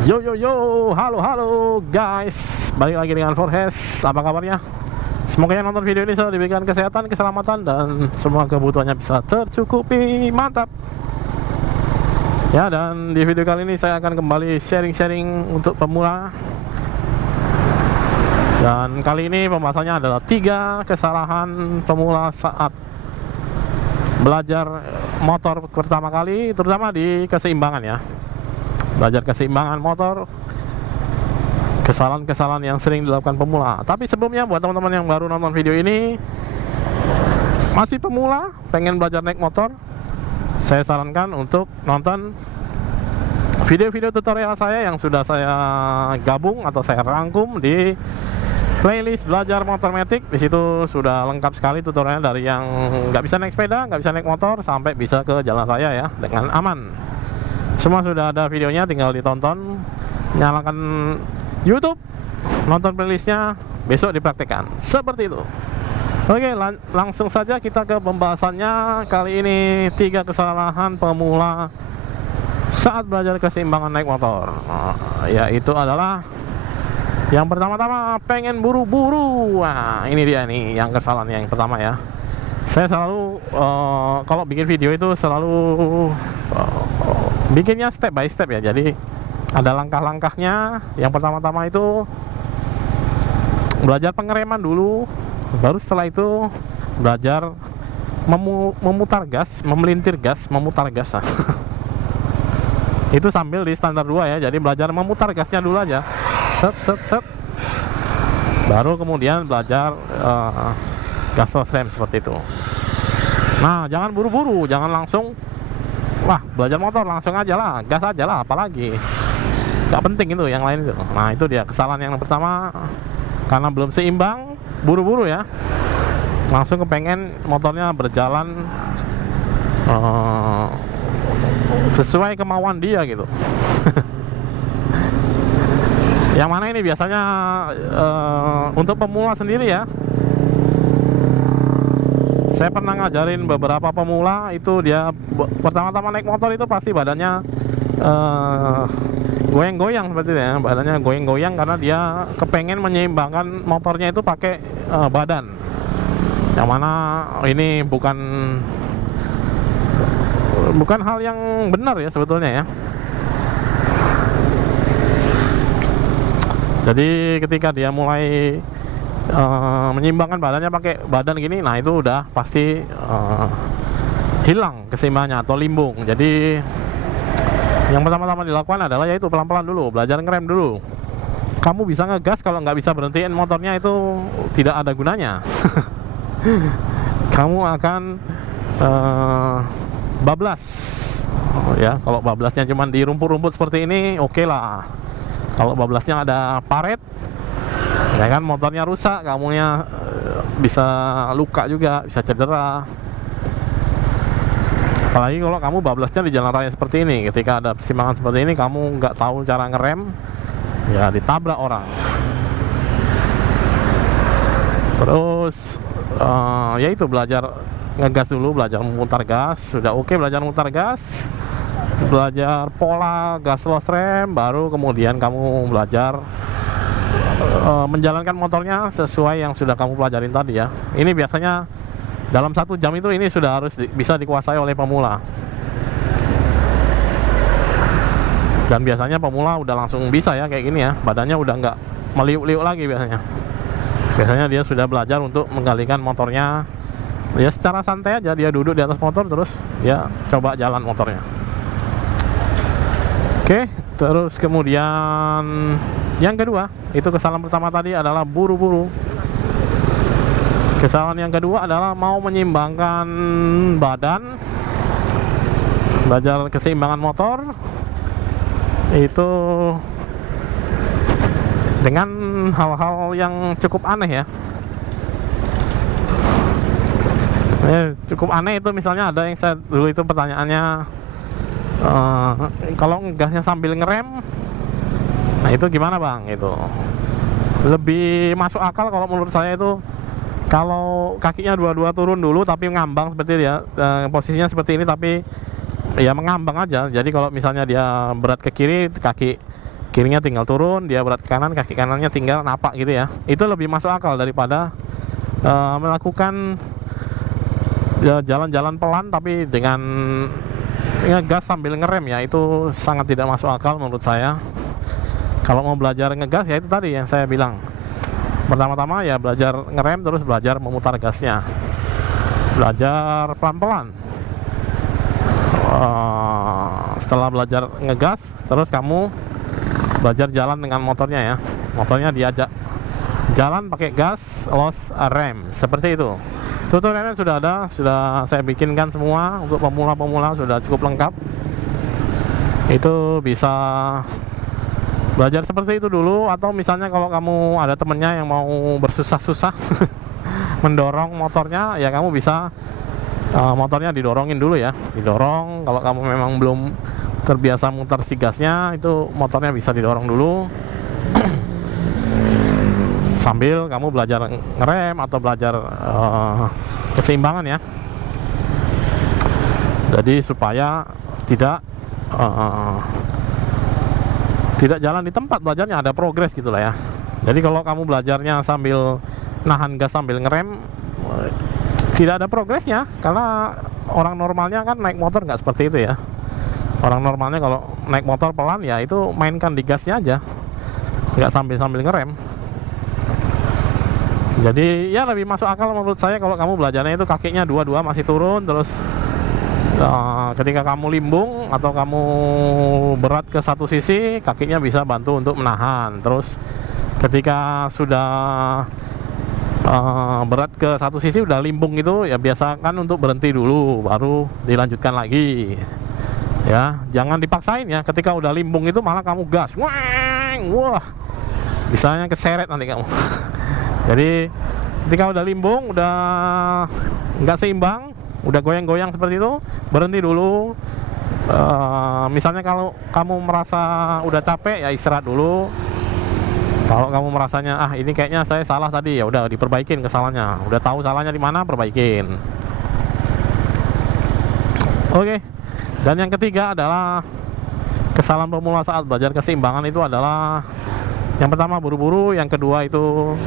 Yo yo yo, halo halo guys, balik lagi dengan Forhes. Apa kabarnya? Semoga yang nonton video ini selalu diberikan kesehatan, keselamatan, dan semua kebutuhannya bisa tercukupi. Mantap. Ya, dan di video kali ini saya akan kembali sharing-sharing untuk pemula. Dan kali ini pembahasannya adalah 3 kesalahan pemula saat belajar motor pertama kali, terutama di keseimbangan ya. Belajar keseimbangan motor, kesalahan-kesalahan yang sering dilakukan pemula. Tapi sebelumnya, buat teman-teman yang baru nonton video ini, masih pemula, pengen belajar naik motor, saya sarankan untuk nonton video-video tutorial saya yang sudah saya gabung atau saya rangkum di playlist belajar motor metik. Di situ sudah lengkap sekali tutorialnya, dari yang nggak bisa naik sepeda, nggak bisa naik motor, sampai bisa ke jalan raya ya dengan aman. Semua sudah ada videonya, tinggal ditonton, nyalakan YouTube, nonton playlistnya, besok dipraktekkan. Seperti itu. Oke, langsung saja kita ke pembahasannya. Kali ini 3 kesalahan pemula saat belajar keseimbangan naik motor. Yaitu adalah yang pertama-tama, pengen buru-buru. Nah, ini dia nih yang kesalahan yang pertama ya. Saya selalu kalau bikin video itu selalu bikinnya step by step ya. Jadi ada langkah-langkahnya. Yang pertama-tama itu belajar pengereman dulu, baru setelah itu belajar memutar gas, memelintir gas, memutar gas. Itu sambil di standar 2 ya. Jadi belajar memutar gasnya dulu aja. Set set set. Baru kemudian belajar gasos rem seperti itu. Nah, jangan buru-buru, jangan langsung wah belajar motor langsung aja lah, gas aja lah, apalagi nggak penting itu yang lain itu. Nah, itu dia kesalahan yang pertama, karena belum seimbang, buru-buru ya, langsung kepengen motornya berjalan sesuai kemauan dia gitu. Yang mana ini biasanya untuk pemula sendiri ya. Saya pernah ngajarin beberapa pemula, itu dia pertama-tama naik motor itu pasti badannya goyang-goyang seperti itu ya. Badannya goyang-goyang karena dia kepengen menyeimbangkan motornya itu pakai badan. Yang mana ini bukan hal yang benar ya sebetulnya ya. Jadi ketika dia mulai menyeimbangkan badannya pakai badan gini, nah itu udah pasti hilang keseimbangannya atau limbung. Jadi yang pertama-tama dilakukan adalah yaitu pelan-pelan dulu, belajar ngerem dulu. Kamu bisa ngegas, kalau nggak bisa berhentiin motornya itu tidak ada gunanya. Kamu akan bablas ya. Kalau bablasnya cuma di rumput-rumput seperti ini, oke lah. Kalau bablasnya ada paret ya kan, motornya rusak, kamunya bisa luka juga, bisa cedera. Apalagi kalau kamu bablasnya di jalan raya seperti ini, ketika ada persimpangan seperti ini, kamu nggak tahu cara ngerem, ya ditabrak orang. Terus ya itu belajar ngegas dulu, belajar memutar gas. Sudah oke belajar memutar gas, belajar pola gas los rem, baru kemudian kamu belajar menjalankan motornya sesuai yang sudah kamu pelajarin tadi ya. Ini biasanya dalam 1 jam itu ini sudah harus bisa dikuasai oleh pemula. Dan biasanya pemula udah langsung bisa ya kayak gini ya. Badannya udah nggak meliuk-liuk lagi biasanya. Biasanya dia sudah belajar untuk menggalikan motornya ya secara santai aja. Dia duduk di atas motor, terus ya coba jalan motornya. Oke, terus kemudian yang kedua, itu kesalahan pertama tadi adalah buru-buru. Kesalahan yang kedua adalah mau menyeimbangkan badan, belajar keseimbangan motor itu dengan hal-hal yang cukup aneh ya. Cukup aneh itu misalnya ada yang saya dulu itu pertanyaannya, kalau gasnya sambil ngerem, nah itu gimana bang? Itu lebih masuk akal kalau menurut saya itu kalau kakinya dua-dua turun dulu tapi ngambang seperti dia, posisinya seperti ini tapi ya mengambang aja. Jadi kalau misalnya dia berat ke kiri, kaki kirinya tinggal turun, dia berat ke kanan, kaki kanannya tinggal napak gitu ya. Itu lebih masuk akal daripada melakukan jalan-jalan pelan tapi dengan ngegas sambil ngerem ya. Itu sangat tidak masuk akal menurut saya. Kalau mau belajar ngegas ya itu tadi yang saya bilang, pertama-tama ya belajar ngerem, terus belajar memutar gasnya, belajar pelan-pelan. Setelah belajar ngegas, terus kamu belajar jalan dengan motornya ya. Motornya diajak jalan pakai gas, los, rem, seperti itu. Tutorialnya sudah ada, sudah saya bikinkan semua untuk pemula-pemula, sudah cukup lengkap. Itu bisa belajar seperti itu dulu, atau misalnya kalau kamu ada temennya yang mau bersusah-susah mendorong motornya, ya kamu bisa motornya didorongin dulu ya, didorong. Kalau kamu memang belum terbiasa muter si gasnya, itu motornya bisa didorong dulu sambil kamu belajar ngerem atau belajar keseimbangan ya. Jadi supaya tidak jalan di tempat, belajarnya ada progres gitulah ya. Jadi kalau kamu belajarnya sambil nahan gas sambil ngerem, tidak ada progresnya, karena orang normalnya kan naik motor nggak seperti itu ya. Orang normalnya kalau naik motor pelan ya itu mainkan di gasnya aja, nggak sambil ngerem. Jadi ya lebih masuk akal menurut saya kalau kamu belajarnya itu kakinya dua-dua masih turun, terus ketika kamu limbung atau kamu berat ke satu sisi, kakinya bisa bantu untuk menahan. Terus ketika sudah berat ke satu sisi, udah limbung itu ya biasakan untuk berhenti dulu, baru dilanjutkan lagi ya. Jangan dipaksain ya, ketika udah limbung itu malah kamu gas, wah bisanya keseret nanti kamu. Jadi ketika udah limbung, udah nggak seimbang, udah goyang-goyang seperti itu, berhenti dulu. Misalnya kalau kamu merasa udah capek ya istirahat dulu. Kalau kamu merasanya ini kayaknya saya salah tadi, ya udah diperbaikin kesalahannya. Udah tahu salahnya di mana, perbaikin. Oke. Dan yang ketiga adalah kesalahan pemula saat belajar keseimbangan itu adalah, yang pertama buru-buru, yang kedua itu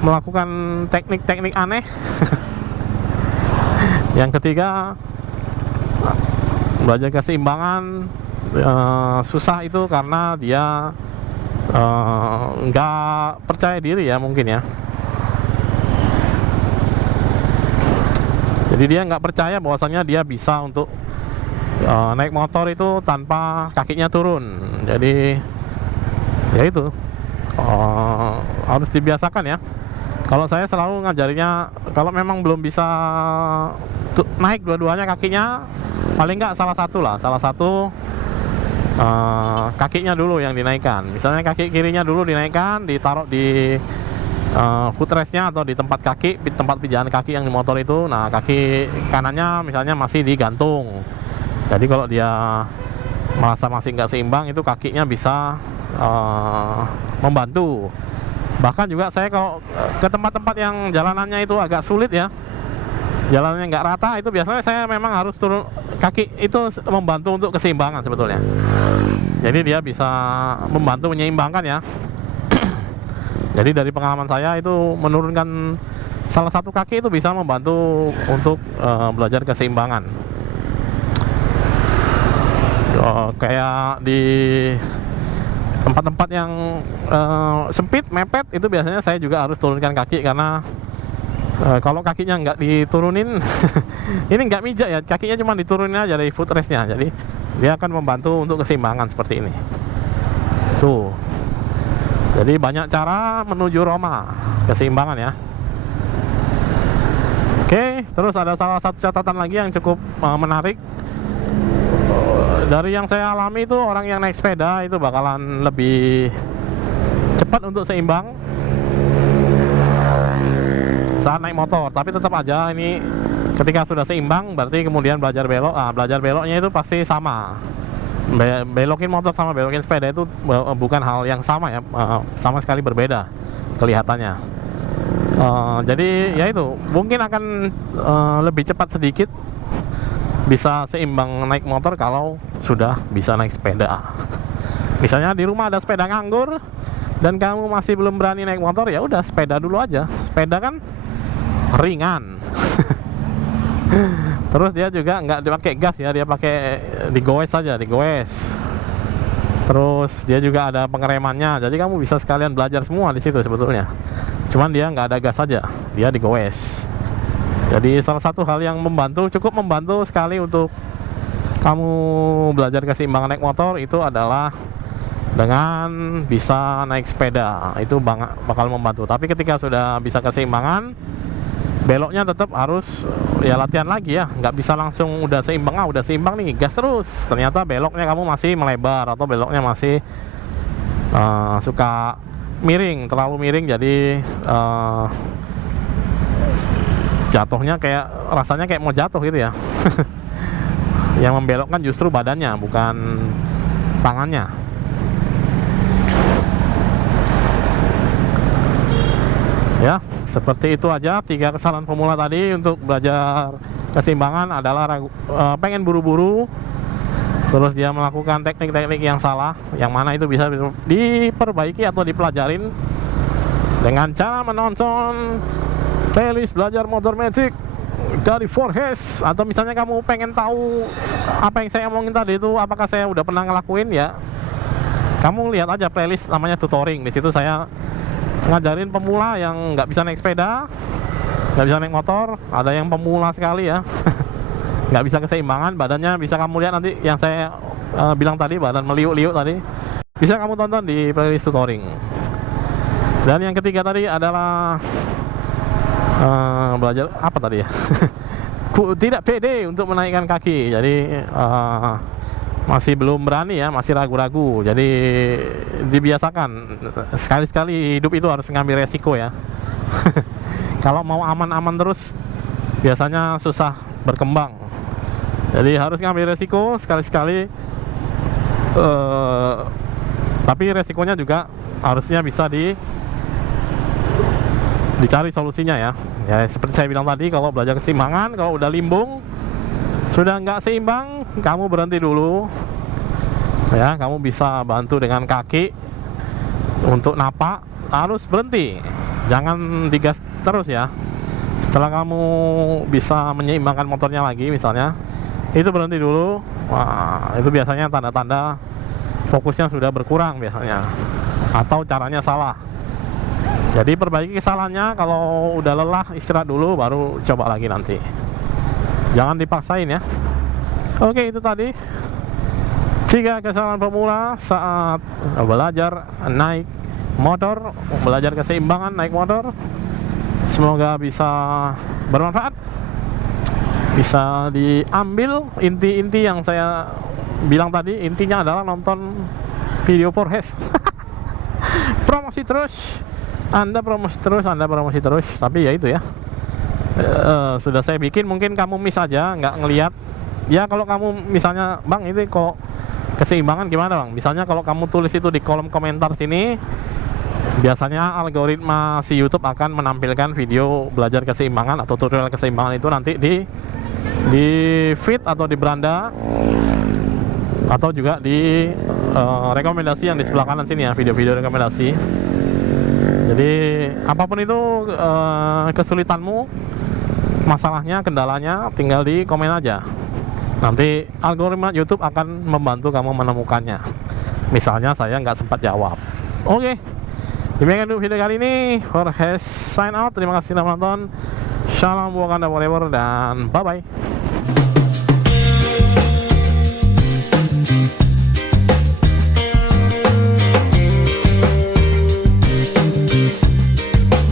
melakukan teknik-teknik aneh. Yang ketiga, belajar keseimbangan susah itu karena dia nggak percaya diri ya, mungkin ya. Jadi dia nggak percaya bahwasannya dia bisa untuk naik motor itu tanpa kakinya turun. Jadi ya itu harus dibiasakan ya. Kalau saya selalu ngajarinya, kalau memang belum bisa naik dua-duanya kakinya, paling nggak salah satu kakinya dulu yang dinaikkan. Misalnya kaki kirinya dulu dinaikkan, ditaruh di footrestnya atau di tempat kaki, di tempat pijakan kaki yang di motor itu. Nah, kaki kanannya misalnya masih digantung. Jadi kalau dia merasa masih nggak seimbang, itu kakinya bisa membantu. Bahkan juga saya kalau ke tempat-tempat yang jalanannya itu agak sulit ya, jalanannya nggak rata, itu biasanya saya memang harus turun kaki, itu membantu untuk keseimbangan sebetulnya. Jadi dia bisa membantu menyeimbangkan ya. Jadi dari pengalaman saya itu menurunkan salah satu kaki itu bisa membantu untuk belajar keseimbangan. Kayak di tempat-tempat yang sempit, mepet, itu biasanya saya juga harus turunkan kaki, karena kalau kakinya nggak diturunin ini nggak mijak ya, kakinya cuma diturunin aja dari footrestnya, jadi dia akan membantu untuk keseimbangan seperti ini tuh. Jadi banyak cara menuju Roma keseimbangan ya. Oke, terus ada salah satu catatan lagi yang cukup menarik. Dari yang saya alami itu, orang yang naik sepeda itu bakalan lebih cepat untuk seimbang saat naik motor. Tapi tetap aja ini ketika sudah seimbang berarti kemudian belajar belok. Belajar beloknya itu pasti sama. Belokin motor sama belokin sepeda itu bukan hal yang sama ya, sama sekali berbeda kelihatannya. Jadi ya itu mungkin akan lebih cepat sedikit bisa seimbang naik motor kalau sudah bisa naik sepeda. Misalnya di rumah ada sepeda nganggur dan kamu masih belum berani naik motor, ya udah sepeda dulu aja. Sepeda kan ringan. Terus dia juga nggak dipakai gas ya, dia pakai digoes saja, digoes. Terus dia juga ada pengeremannya, jadi kamu bisa sekalian belajar semua di situ sebetulnya. Cuman dia nggak ada gas saja, dia digoes. Jadi salah satu hal yang membantu, cukup membantu sekali untuk kamu belajar keseimbangan naik motor itu adalah dengan bisa naik sepeda. Itu bakal membantu. Tapi ketika sudah bisa keseimbangan, beloknya tetap harus ya latihan lagi ya, nggak bisa langsung udah seimbang, udah seimbang nih gas terus, ternyata beloknya kamu masih melebar atau beloknya masih suka miring, terlalu miring, jadi jatuhnya kayak rasanya kayak mau jatuh gitu ya. Yang membelokkan justru badannya, bukan tangannya. Ya, seperti itu aja 3 kesalahan pemula tadi untuk belajar keseimbangan adalah pengen buru-buru, terus dia melakukan teknik-teknik yang salah, yang mana itu bisa diperbaiki atau dipelajarin dengan cara menonton playlist belajar motor magic dari Forhes. Atau misalnya kamu pengen tahu apa yang saya omongin tadi itu apakah saya udah pernah ngelakuin, ya kamu lihat aja playlist namanya tutoring. Di situ saya ngajarin pemula yang nggak bisa naik sepeda, nggak bisa naik motor, ada yang pemula sekali ya, nggak bisa keseimbangan, badannya bisa kamu lihat nanti yang saya bilang tadi, badan meliuk-liuk tadi, bisa kamu tonton di playlist tutoring. Dan yang ketiga tadi adalah belajar apa tadi ya? Tidak pede untuk menaikkan kaki, jadi masih belum berani ya, masih ragu-ragu. Jadi dibiasakan, sekali-sekali hidup itu harus mengambil resiko ya. Kalau mau aman-aman terus biasanya susah berkembang. Jadi harus ngambil resiko sekali-sekali, tapi resikonya juga harusnya bisa dicari solusinya ya. Ya seperti saya bilang tadi, kalau belajar keseimbangan, kalau udah limbung, sudah nggak seimbang, kamu berhenti dulu ya. Kamu bisa bantu dengan kaki untuk napak, harus berhenti, jangan digas terus ya. Setelah kamu bisa menyeimbangkan motornya lagi misalnya, itu berhenti dulu. Wah, itu biasanya tanda-tanda fokusnya sudah berkurang biasanya, atau caranya salah. Jadi perbaiki kesalahannya, kalau udah lelah istirahat dulu, baru coba lagi nanti. Jangan dipaksain ya. Oke, itu tadi 3 kesalahan pemula saat belajar naik motor, belajar keseimbangan naik motor. Semoga bisa bermanfaat, bisa diambil inti-inti yang saya bilang tadi. Intinya adalah nonton video Forhes. Promosi terus, Anda promosi terus, tapi ya itu ya. Sudah saya bikin, mungkin kamu miss aja, nggak ngelihat ya. Kalau kamu misalnya, bang ini kok keseimbangan gimana bang, misalnya kalau kamu tulis itu di kolom komentar sini, biasanya algoritma si YouTube akan menampilkan video belajar keseimbangan atau tutorial keseimbangan itu nanti di feed atau di beranda, atau juga di rekomendasi yang di sebelah kanan sini ya, video-video rekomendasi. Jadi apapun itu kesulitanmu, masalahnya, kendalanya, tinggal di komen aja. Nanti algoritma YouTube akan membantu kamu menemukannya. Misalnya saya nggak sempat jawab. Oke, demikian dulu video kali ini. Forhes sign out. Terima kasih sudah menonton. Shalom, wakanda forever, dan bye bye.